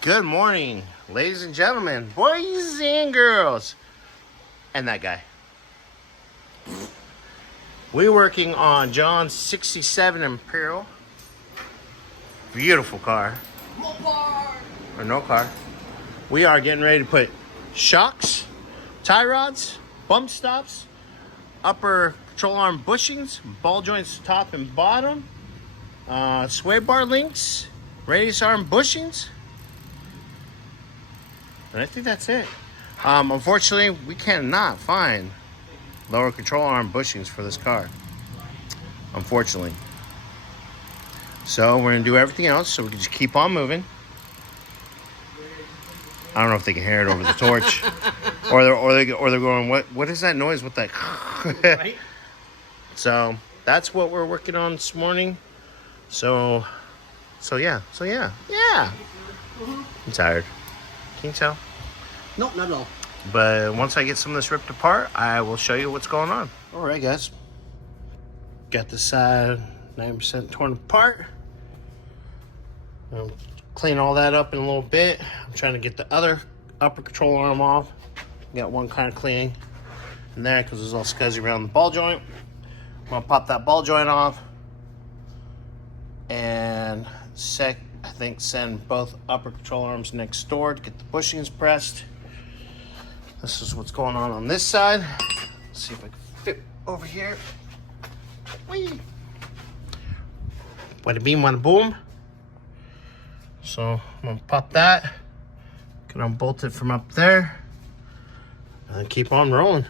Good morning, ladies and gentlemen, boys and girls, and that guy. We're working on John's 67 Imperial. Beautiful car. Or no car. We are getting ready to put shocks, tie rods, bump stops, upper control arm bushings, ball joints top and bottom, sway bar links, radius arm bushings. And I think that's it. Unfortunately, we cannot find lower control arm bushings for this car. Unfortunately. So we're gonna do everything else so we can just keep on moving. I don't know if they can hear it over the torch, or they're going, what is that noise with that? Right? So that's what we're working on this morning. So yeah. I'm tired. Can you tell? Nope, not at all. But once I get some of this ripped apart, I will show you what's going on. All right, guys. Got the side 90% torn apart. I'll clean all that up in a little bit. I'm trying to get the other upper control arm off. Got one kind of cleaning in there because it's all scuzzy around the ball joint. I'm gonna pop that ball joint off and I think send both upper control arms next door to get the bushings pressed. This is what's going on this side. Let's see if I can fit over here. Whee! Wada beam, wada boom. So I'm gonna pop that. Can unbolt it from up there and keep on rolling.